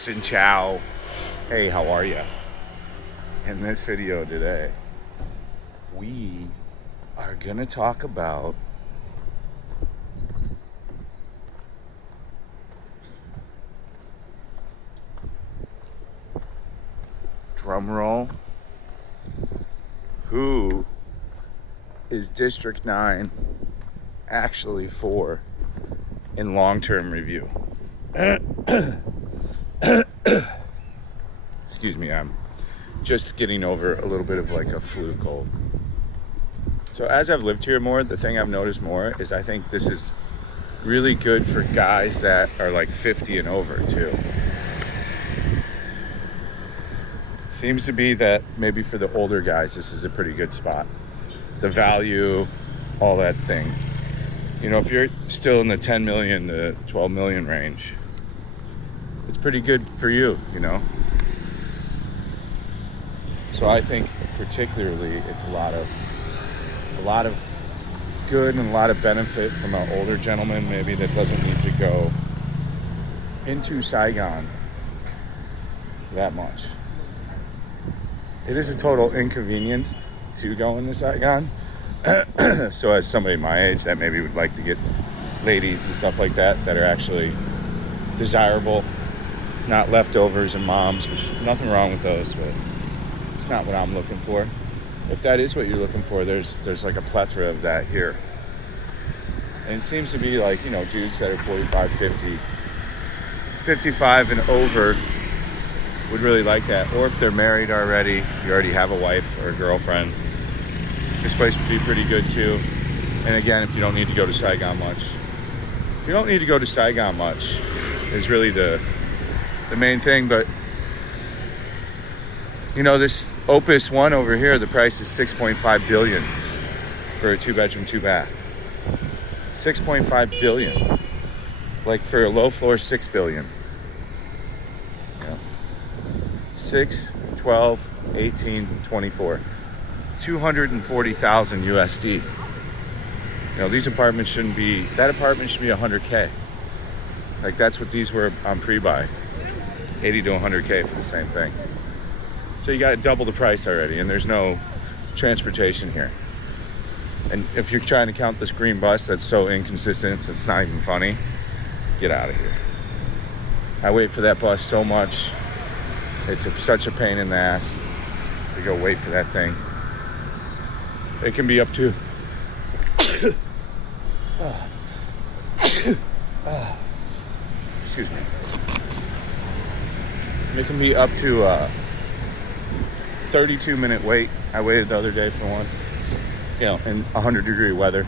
Sin Chow. Hey, how are ya? In this video today, we are gonna talk about drum roll. Who is District 9 actually for in long-term review? Excuse me, I'm just getting over a little bit of like a flu cold. So as I've lived here more, the thing I've noticed more is I think this is really good for guys that are like 50 and over too. It seems to be that maybe for the older guys, this is a pretty good spot. The value, all that thing. You know, if you're still in the 10 million to 12 million range, it's pretty good for you, you know? So I think particularly it's a lot of good and a lot of benefit from an older gentleman maybe that doesn't need to go into Saigon that much. It is a total inconvenience to go into Saigon. So as somebody my age that maybe would like to get ladies and stuff like that are actually desirable, not leftovers and moms, which nothing wrong with those, but it's not what I'm looking for. If that is what you're looking for, there's like a plethora of that here. And it seems to be like, you know, dudes that are 45, 50, 55 and over would really like that. Or if they're married already, you already have a wife or a girlfriend, this place would be pretty good too. And again, if you don't need to go to Saigon much. If you don't need to go to Saigon much is really the main thing, but you know, this Opus 1 over here, the price is 6.5 billion for a 2-bedroom, 2-bath. 6.5 billion. Like for a low floor, 6 billion. Yeah. 6, 12, 18, 24. 240,000 USD. You know, these apartments shouldn't be, that apartment should be 100K. Like that's what these were on pre-buy. 80 to 100K for the same thing. So you got double the price already, and there's no transportation here. And if you're trying to count this green bus that's so inconsistent, it's not even funny, get out of here. I wait for that bus so much. It's such a pain in the ass to go wait for that thing. It can be up to excuse me. It can be up to 32-minute wait. I waited the other day for one, you know, in 100-degree weather.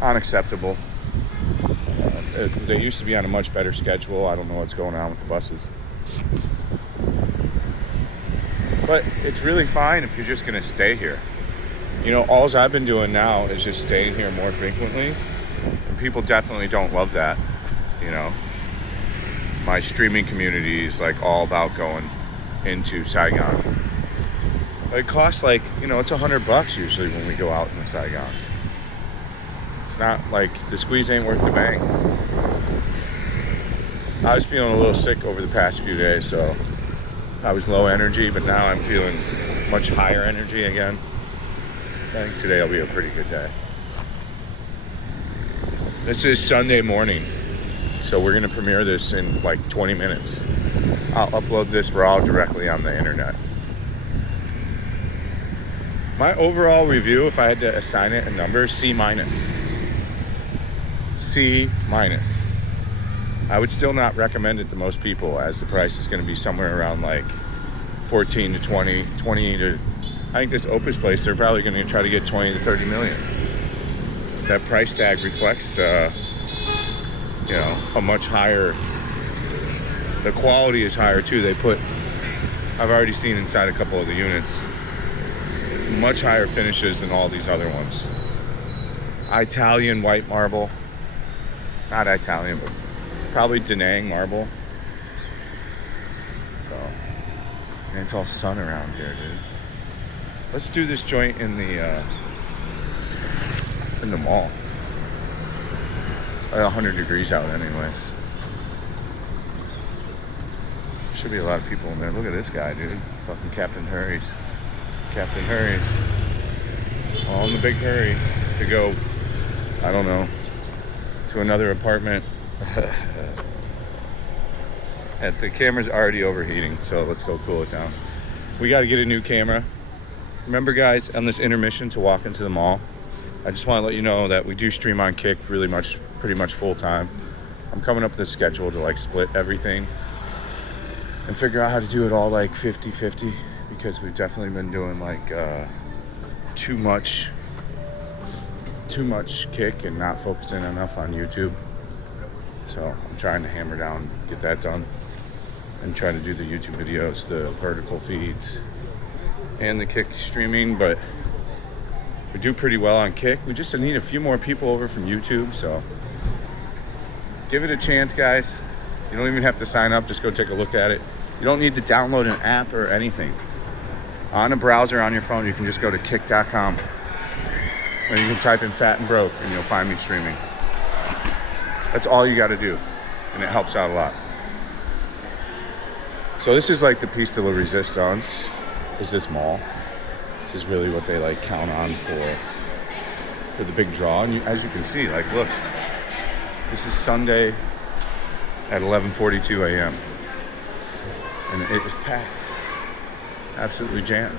Unacceptable. They used to be on a much better schedule. I don't know what's going on with the buses. But it's really fine if you're just going to stay here. You know, all I've been doing now is just staying here more frequently. And people definitely don't love that, you know. My streaming community is like all about going into Saigon. It costs like, you know, it's $100 usually when we go out in Saigon. It's not like the squeeze ain't worth the bang. I was feeling a little sick over the past few days, so I was low energy, but now I'm feeling much higher energy again. I think today will be a pretty good day. This is Sunday morning, so we're gonna premiere this in like 20 minutes. I'll upload this raw directly on the internet. My overall review, if I had to assign it a number, C-. C-. I would still not recommend it to most people, as the price is going to be somewhere around like 14 to 20 to, I think this Opus place, they're probably going to try to get 20 to 30 million. That price tag reflects, you know, a much higher, the quality is higher too. I've already seen inside a couple of the units, much higher finishes than all these other ones. Italian white marble, not Italian, but probably Da Nang marble. So, and it's all sun around here, dude. Let's do this joint in the mall. It's 100 degrees out anyways. should be a lot of people in there. Look at this guy, dude. Fucking Captain Hurries. Captain Hurries. All in the big hurry to go, I don't know, to another apartment. And the camera's already overheating, so let's go cool it down. We got to get a new camera. Remember, guys, on this intermission to walk into the mall, I just want to let you know that we do stream on Kick pretty much full time. I'm coming up with a schedule to like split everything and figure out how to do it all like 50-50, because we've definitely been doing like too much Kick and not focusing enough on YouTube. So I'm trying to hammer down, get that done, and try to do the YouTube videos, the vertical feeds, and the Kick streaming. But we do pretty well on Kick. We just need a few more people over from YouTube, so give it a chance, guys. You don't even have to sign up, just go take a look at it. You don't need to download an app or anything. On a browser on your phone, you can just go to kick.com and you can type in Fat and Broke and you'll find me streaming. That's all you got to do, and it helps out a lot. So this is like the piece de la resistance, is this mall. This is really what they like count on for the big draw. And as you can see, like, look, this is Sunday at 11:42 a.m. and it was packed, absolutely jammed.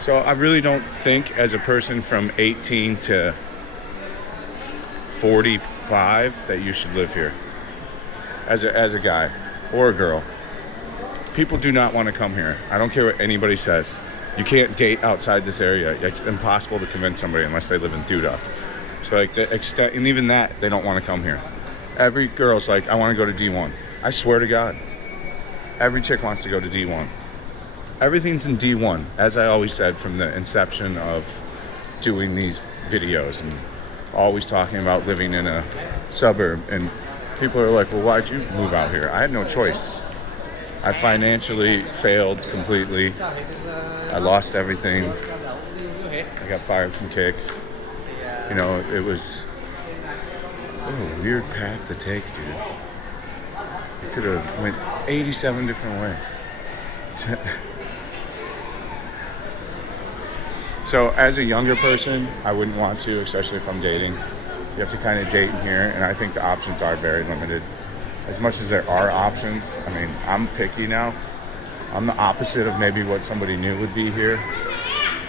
So I really don't think, as a person from 18 to 45, that you should live here. As a guy or a girl, people do not want to come here. I don't care what anybody says. You can't date outside this area. It's impossible to convince somebody unless they live in Thuda. So like the extent, and even that, they don't want to come here. Every girl's like, I want to go to D1. I swear to God, every chick wants to go to D1. Everything's in D1, as I always said from the inception of doing these videos, and always talking about living in a suburb. And people are like, well, why'd you move out here? I had no choice. I financially failed completely. I lost everything. I got fired from Kick. You know, it was a weird path to take, dude. You could have went 87 different ways. So as a younger person, I wouldn't want to, especially if I'm dating. You have to kind of date in here, and I think the options are very limited. As much as there are options, I mean, I'm picky now. I'm the opposite of maybe what somebody new would be here.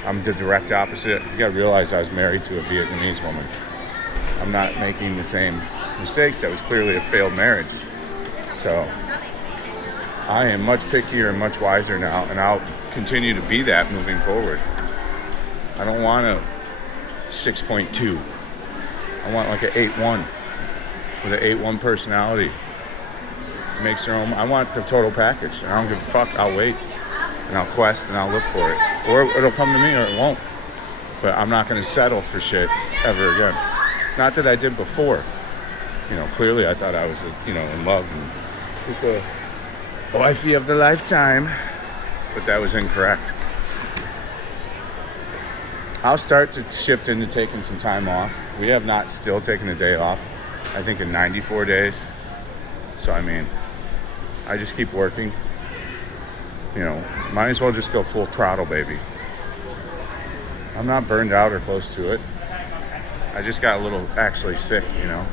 I'm the direct opposite. You gotta realize I was married to a Vietnamese woman. I'm not making the same mistakes. That was clearly a failed marriage. So I am much pickier and much wiser now, and I'll continue to be that moving forward. I don't want a 6.2. I want like an 8.1 with an 8.1 personality. Makes her own. I want the total package. I don't give a fuck. I'll wait, and I'll quest, and I'll look for it, or it'll come to me, or it won't. But I'm not going to settle for shit ever again. Not that I did before. You know, clearly I thought I was, in love and with the wifey of the lifetime, but that was incorrect. I'll start to shift into taking some time off. We have not still taken a day off, I think, in 94 days. So, I mean, I just keep working. You know, might as well just go full throttle, baby. I'm not burned out or close to it. I just got a little actually sick, you know.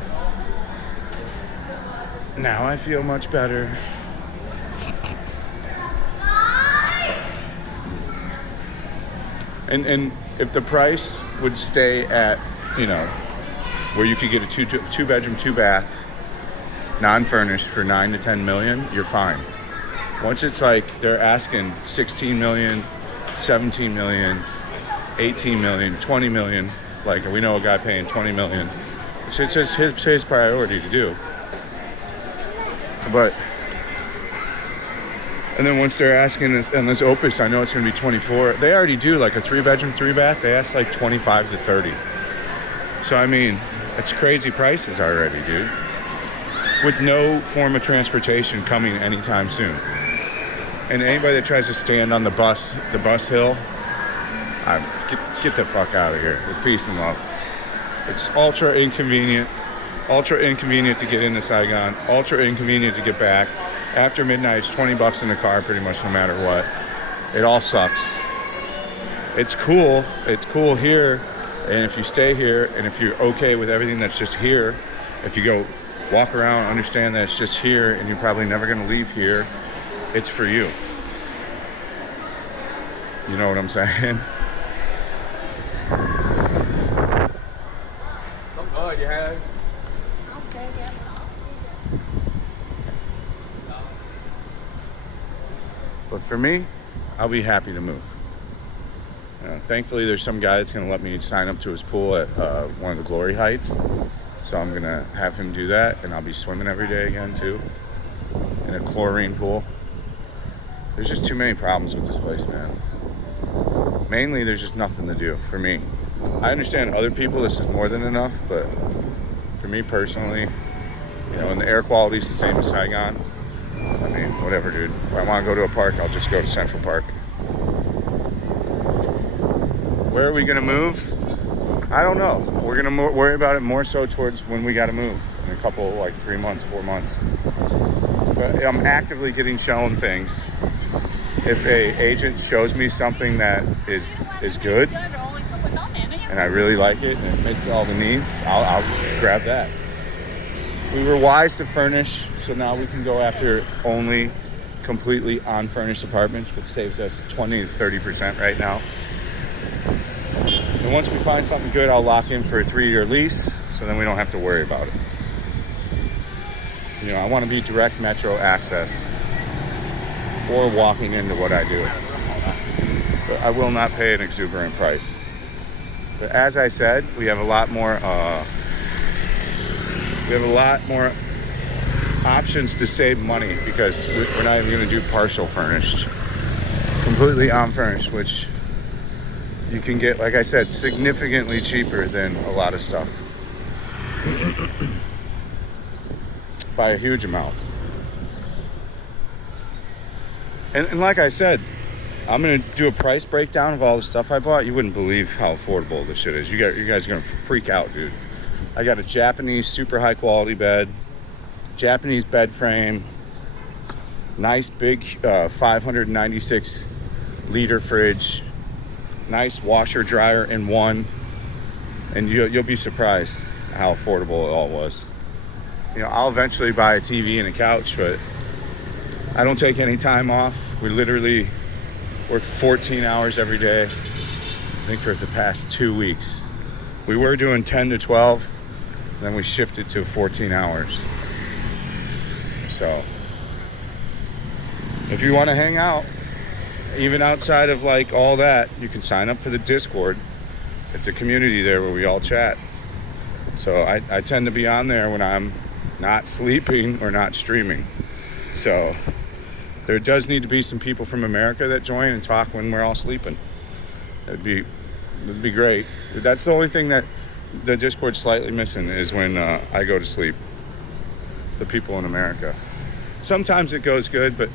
Now I feel much better. And if the price would stay at, where you could get a two bedroom, 2 bath, non-furnished for 9 to 10 million, you're fine. Once it's like they're asking 16 million, 17 million, 18 million, 20 million, like we know a guy paying 20 million, it's just his priority to do. And then once they're asking on this Opus, I know it's going to be 24. They already do like a 3 bedroom, 3 bath. They ask like 25 to 30. So, I mean, it's crazy prices already, dude. With no form of transportation coming anytime soon. And anybody that tries to stand on the bus hill, get the fuck out of here with peace and love. It's ultra inconvenient. ultra inconvenient to get into Saigon, ultra inconvenient to get back. After midnight, it's $20 in the car pretty much no matter what. It all sucks. It's cool here, and if you stay here, and if you're okay with everything that's just here, if you go walk around, understand that it's just here, and you're probably never going to leave here, it's for you. You know what I'm saying? Oh, you have? But for me, I'll be happy to move. Thankfully, there's some guy that's going to let me sign up to his pool at one of the Glory Heights. So I'm going to have him do that, and I'll be swimming every day again, too, in a chlorine pool. There's just too many problems with this place, man. Mainly, there's just nothing to do for me. I understand other people, this is more than enough, but for me personally, and the air quality is the same as Saigon. I mean, whatever, dude. If I want to go to a park, I'll just go to Central Park. Where are we going to move? I don't know. We're going to worry about it more so towards when we got to move in a couple, 3 months, 4 months. But I'm actively getting shown things. If a agent shows me something that is good, and I really like it, and it meets all the needs, I'll grab that. We were wise to furnish, so now we can go after only completely unfurnished apartments, which saves us 20 to 30% right now. And once we find something good, I'll lock in for a 3-year lease, so then we don't have to worry about it. I want to be direct metro access or walking into what I do. But I will not pay an exuberant price. But as I said, we have a lot more options to save money because we're not even going to do partial furnished. Completely unfurnished, which you can get, like I said, significantly cheaper than a lot of stuff. By a huge amount. And like I said, I'm going to do a price breakdown of all the stuff I bought. You wouldn't believe how affordable this shit is. You guys are going to freak out, dude. I got a Japanese super high quality bed, Japanese bed frame, nice big 596 liter fridge, nice washer dryer in one, and you'll be surprised how affordable it all was. I'll eventually buy a TV and a couch, but I don't take any time off. We literally work 14 hours every day, I think for the past 2 weeks. We were doing 10 to 12, then we shifted to 14 hours. So, if you want to hang out, even outside of all that, you can sign up for the Discord. It's a community there where we all chat. So I tend to be on there when I'm not sleeping or not streaming. So there does need to be some people from America that join and talk when we're all sleeping. It'd be great. That's the only thing that the Discord's slightly missing is when I go to sleep. The people in America. Sometimes it goes good, but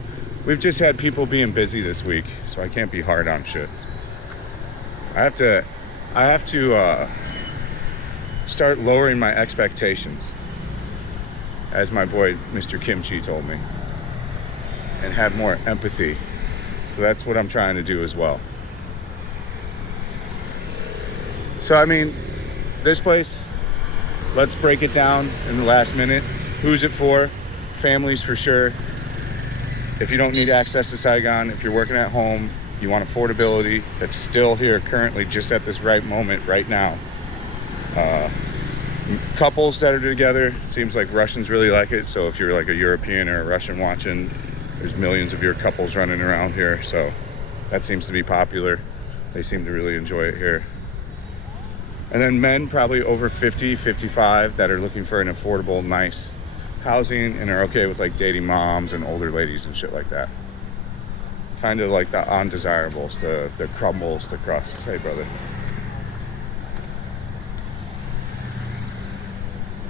we've just had people being busy this week, so I can't be hard on shit. I have to start lowering my expectations, as my boy Mr. Kimchi told me, and have more empathy. So that's what I'm trying to do as well. So I mean, this place, let's break it down in the last minute. Who's it for? Families for sure. If you don't need access to Saigon, if you're working at home, you want affordability, that's still here currently, just at this right moment, right now. Couples that are together, seems like Russians really like it. So if you're like a European or a Russian watching, there's millions of your couples running around here. So that seems to be popular. They seem to really enjoy it here. And then men probably over 50, 55 that are looking for an affordable, nice housing and are okay with dating moms and older ladies and shit like that. Kind of like the undesirables, the crumbles, the crusts. Hey, brother.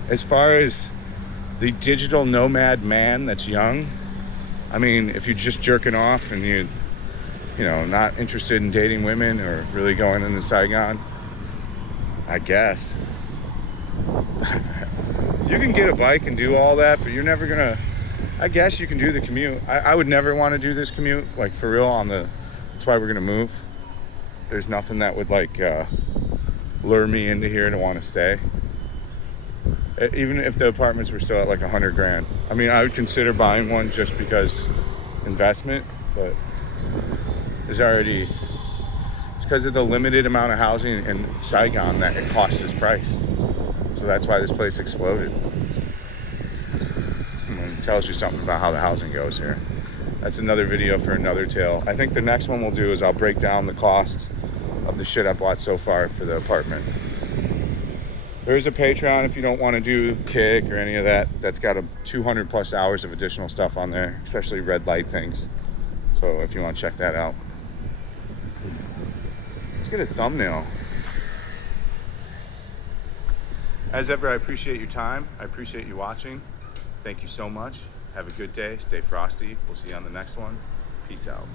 As far as the digital nomad man that's young, I mean, if you're just jerking off and you not interested in dating women or really going into Saigon, I guess You can get a bike and do all that, but you're never gonna, I guess you can do the commute. I would never want to do this commute, like for real that's why we're gonna move. There's nothing that would like lure me into here to want to stay. Even if the apartments were still at like 100 grand. I mean, I would consider buying one just because investment, but it's because of the limited amount of housing in Saigon that it costs this price. So that's why this place exploded. It tells you something about how the housing goes here. That's another video for another tale. I think the next one we'll do is I'll break down the cost of the shit I bought so far for the apartment. There is a Patreon if you don't want to do Kick or any of that. That's got 200 plus hours of additional stuff on there, especially red light things. So if you want to check that out. Let's get a thumbnail. As ever, I appreciate your time. I appreciate you watching. Thank you so much. Have a good day. Stay frosty. We'll see you on the next one. Peace out.